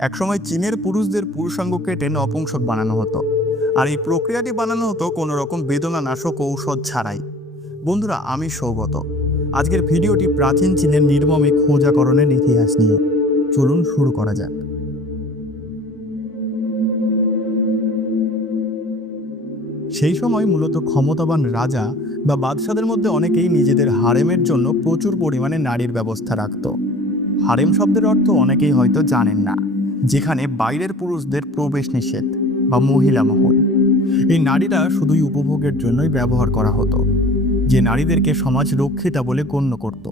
একসময় চীনের পুরুষদের পুরুষাঙ্গ কেটে নপুংসক বানানো হতো। আর এই প্রক্রিয়াটি বানানো হতো কোনো রকম বেদনা বেদনানাশক ঔষধ ছাড়াই। বন্ধুরা, আমি সৌগত। আজকের ভিডিওটি প্রাচীন চীনের নির্মমে খোঁজাকরণের ইতিহাস নিয়ে। চলুন শুরু করা যাক। সেই সময় মূলত ক্ষমতাবান রাজা বা বাদশাদের মধ্যে অনেকেই নিজেদের হারেমের জন্য প্রচুর পরিমাণে নারীর ব্যবস্থা রাখত। হারেম শব্দের অর্থ অনেকেই হয়তো জানেন না। যেখানে বাইরের পুরুষদের প্রবেশ নিষেধ বা মহিলা মহল। এই নারীরা শুধুই উপভোগের জন্যই ব্যবহার করা হতো, যে নারীদেরকে সমাজ রক্ষিতা বলে গণ্য করত।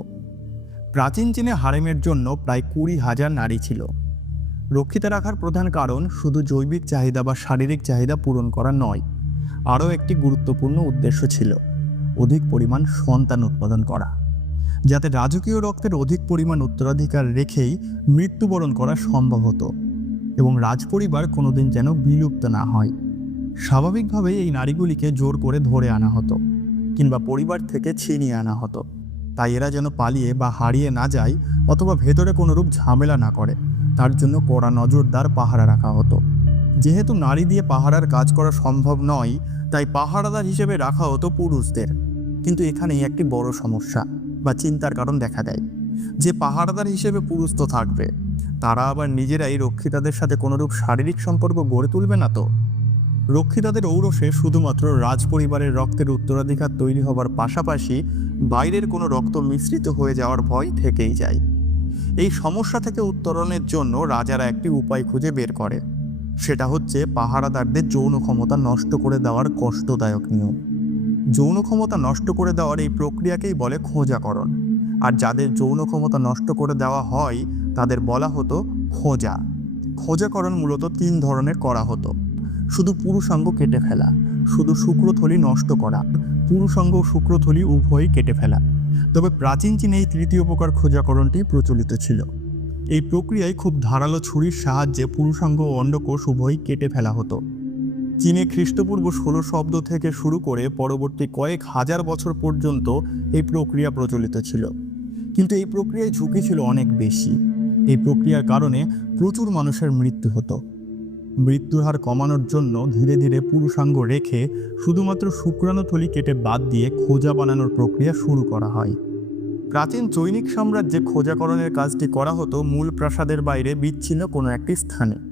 প্রাচীন চীনে হারেমের জন্য প্রায় কুড়ি হাজার নারী ছিল। রক্ষিতা রাখার প্রধান কারণ শুধু জৈবিক চাহিদা বা শারীরিক চাহিদা পূরণ করা নয়, আরও একটি গুরুত্বপূর্ণ উদ্দেশ্য ছিল অধিক পরিমাণ সন্তান উৎপাদন করা। যাতে রাজকীয় রক্তের অধিক পরিমাণ উত্তরাধিকার রেখেই মৃত্যুবরণ করা সম্ভব হতো এবং রাজপরিবার কোনোদিন যেন বিলুপ্ত না হয়। স্বাভাবিকভাবেই এই নারীগুলিকে জোর করে ধরে আনা হতো কিংবা পরিবার থেকে ছিনিয়ে আনা হতো। তাই এরা যেন পালিয়ে বা হারিয়ে না যায় অথবা ভেতরে কোনোরূপ ঝামেলা না করে, তার জন্য কড়া নজরদার পাহারা রাখা হতো। যেহেতু নারী দিয়ে পাহারার কাজ করা সম্ভব নয়, তাই পাহারাদার হিসেবে রাখা হতো পুরুষদের। কিন্তু এখানেই একটি বড় সমস্যা। বা চিন্তার কারণ দেখা দেয়। যে পাহারাদার হিসেবে পুরুষ তো থাকবে, তারা আবার নিজেরাই রক্ষিতাদের সাথে কোনোরূপ শারীরিক সম্পর্ক গড়ে তুলবে না তো? রক্ষিতাদের ঔরসে শুধুমাত্র রাজপরিবারের রক্তের উত্তরাধিকার তৈরি হবার পাশাপাশি বাইরের কোনো রক্ত মিশ্রিত হয়ে যাওয়ার ভয় থেকেই যায়। এই সমস্যা থেকে উত্তরণের জন্য রাজারা একটি উপায় খুঁজে বের করে। সেটা হচ্ছে পাহারাদারদের যৌন ক্ষমতা নষ্ট করে দেওয়ার কষ্টদায়ক নিয়ম। যৌন ক্ষমতা নষ্ট করে দেওয়ার এই প্রক্রিয়াকেই বলে খোঁজাকরণ। আর যাদের যৌন ক্ষমতা নষ্ট করে দেওয়া হয়, তাদের বলা হতো খোঁজা। খোঁজাকরণ মূলত তিন ধরনের করা হতো। শুধু পুরুষাঙ্গ কেটে ফেলা, শুধু শুক্রথলি নষ্ট করা, পুরুষাঙ্গ শুক্রথলি উভয়ই কেটে ফেলা। তবে প্রাচীন চীনে এই তৃতীয় প্রকার খোঁজাকরণটি প্রচলিত ছিল। এই প্রক্রিয়ায় খুব ধারালো ছুরির সাহায্যে পুরুষাঙ্গ ও অন্ডকোষ উভয়ই কেটে ফেলা হতো। চীনে খ্রিস্টপূর্ব ষোলো শব্দ থেকে শুরু করে পরবর্তী কয়েক হাজার বছর পর্যন্ত এই প্রক্রিয়া প্রচলিত ছিল। কিন্তু এই প্রক্রিয়ায় ঝুঁকি ছিল অনেক বেশি। এই প্রক্রিয়ার কারণে প্রচুর মানুষের মৃত্যু হতো। মৃত্যুর হার কমানোর জন্য ধীরে ধীরে পুরুষাঙ্গ রেখে শুধুমাত্র শুক্রাণুথলি কেটে বাদ দিয়ে খোঁজা বানানোর প্রক্রিয়া শুরু করা হয়। প্রাচীন চৈনিক সাম্রাজ্যে খোঁজাকরণের কাজটি করা হতো মূল প্রাসাদের বাইরে বিচ্ছিন্ন কোনো একটি স্থানে।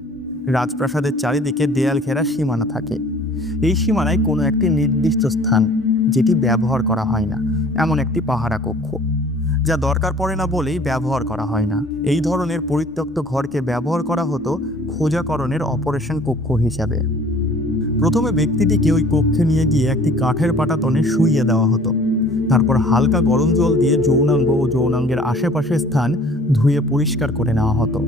রাজপ্রাসাদের চারিদিকে দেয়াল ঘেরা সীমানা থাকে। এই সীমানায় কোনো একটি নির্দিষ্ট স্থান, যেটি ব্যবহার করা হয় না, এমন একটি পাহারা কক্ষ, যা দরকার পড়ে না বলেই ব্যবহার করা হয় না। এই ধরনের পরিত্যক্ত ঘরকে ব্যবহার করা হতো খোঁজাকরণের অপারেশন কক্ষ হিসাবে। প্রথমে ব্যক্তিটিকে ওই কক্ষে নিয়ে গিয়ে একটি কাঠের পাটাতনে শুইয়ে দেওয়া হতো। তারপর হালকা গরম জল দিয়ে যৌনাঙ্গ ও যৌনাঙ্গের আশেপাশের স্থান ধুয়ে পরিষ্কার করে নেওয়া হতো।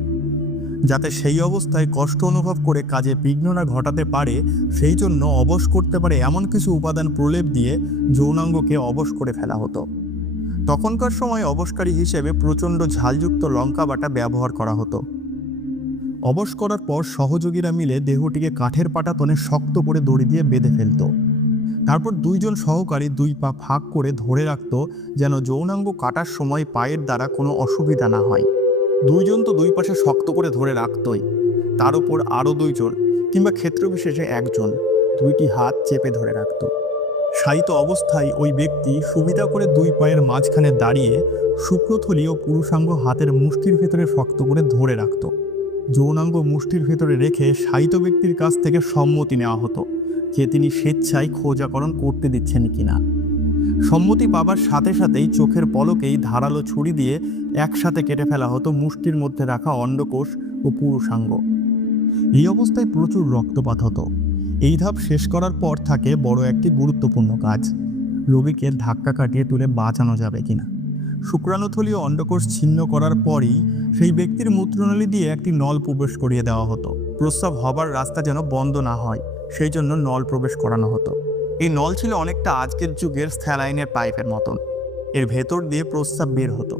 যাতে সেই অবস্থায় কষ্ট অনুভব করে কাজে বিঘ্ন না ঘটাতে পারে, সেই জন্য অবশ করতে পারে এমন কিছু উপাদান প্রলেপ দিয়ে যৌনাঙ্গকে অবশ করে ফেলা হতো। তখনকার সময় অবসকারী হিসেবে প্রচণ্ড ঝালযুক্ত লঙ্কা বাটা ব্যবহার করা হতো। অবশ করার পর সহযোগীরা মিলে দেহটিকে কাঠের পাটা পাটাতনে শক্ত করে দড়ি দিয়ে বেঁধে ফেলত। তারপর দুইজন সহকারী দুই পা ফাঁক করে ধরে রাখত, যেন যৌনাঙ্গ কাটার সময় পায়ের দ্বারা কোনো অসুবিধা না হয়। দুইজন তো দুই পাশে শক্ত করে ধরে রাখতই। তার উপর আরও দুইজন কিংবা ক্ষেত্রবিশেষে একজন দুইটি হাত চেপে ধরে রাখত। শায়িত অবস্থায় ওই ব্যক্তি সুবিধা করে দুই পায়ের মাঝখানে দাঁড়িয়ে শুক্রথলি ও পুরুষাঙ্গ হাতের মুষ্টির ভেতরে শক্ত করে ধরে রাখত। যৌনাঙ্গ মুষ্টির ভেতরে রেখে শায়িত ব্যক্তির কাছ থেকে সম্মতি নেওয়া হতো যে তিনি স্বেচ্ছায় খোঁজাকরণ করতে দিচ্ছেন কিনা। সম্মতি পাবার সাথে সাথেই চোখের পলকেই ধারালো ছুরি দিয়ে একসাথে কেটে ফেলা হতো মুষ্টির মধ্যে রাখা অন্ডকোষ ও পুরুষাঙ্গ। এই অবস্থায় প্রচুর রক্তপাত হতো। এই ধাপ শেষ করার পর থাকে বড় একটি গুরুত্বপূর্ণ কাজ। রোগীকে ধাক্কা কাটিয়ে তুলে বাঁচানো যাবে কিনা। শুক্রাণুথলি ও অন্ডকোষ ছিন্ন করার পরই সেই ব্যক্তির মূত্রনলী দিয়ে একটি নল প্রবেশ করিয়ে দেওয়া হতো। প্রস্রাব হবার রাস্তা যেন বন্ধ না হয়, সেই জন্য নল প্রবেশ করানো হতো। এই নল ছিল অনেকটা আজকের যুগের স্থ্যালাইনের পাইপের মতন। এর ভেতর দিয়ে প্রস্রাব বের হতো।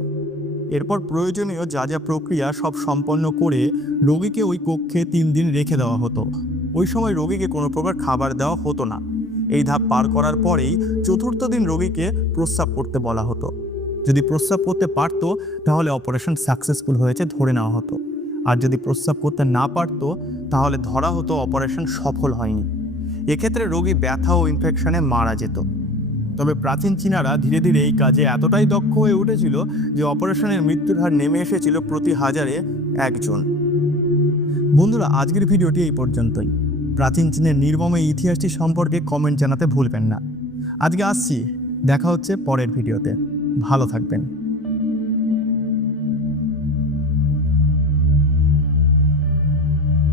এরপর প্রয়োজনীয় যা যা প্রক্রিয়া সব সম্পন্ন করে রোগীকে ওই কক্ষে তিন দিন রেখে দেওয়া হতো। ওই সময় রোগীকে কোনো প্রকার খাবার দেওয়া হতো না। এই ধাপ পার করার পরেই চতুর্থ দিন রোগীকে প্রস্রাব করতে বলা হতো। যদি প্রস্রাব করতে পারতো, তাহলে অপারেশন সাকসেসফুল হয়েছে ধরে নেওয়া হতো। আর যদি প্রস্রাব করতে না পারতো, তাহলে ধরা হতো অপারেশন সফল হয়নি। এক্ষেত্রে রোগী ব্যথা ও ইনফেকশনে মারা যেত। তবে প্রাচীন চীনারা ধীরে ধীরে এই কাজে এতটাই দক্ষ হয়ে উঠেছিল যে অপারেশনের মৃত্যুর হার নেমে এসেছিল প্রতি হাজারে একজন। বন্ধুরা, আজকের ভিডিওটি এই পর্যন্তই। প্রাচীন চীনের নির্মম ইতিহাসটি সম্পর্কে কমেন্ট জানাতে ভুলবেন না। আজকে আসছি, দেখা হচ্ছে পরের ভিডিওতে। ভালো থাকবেন।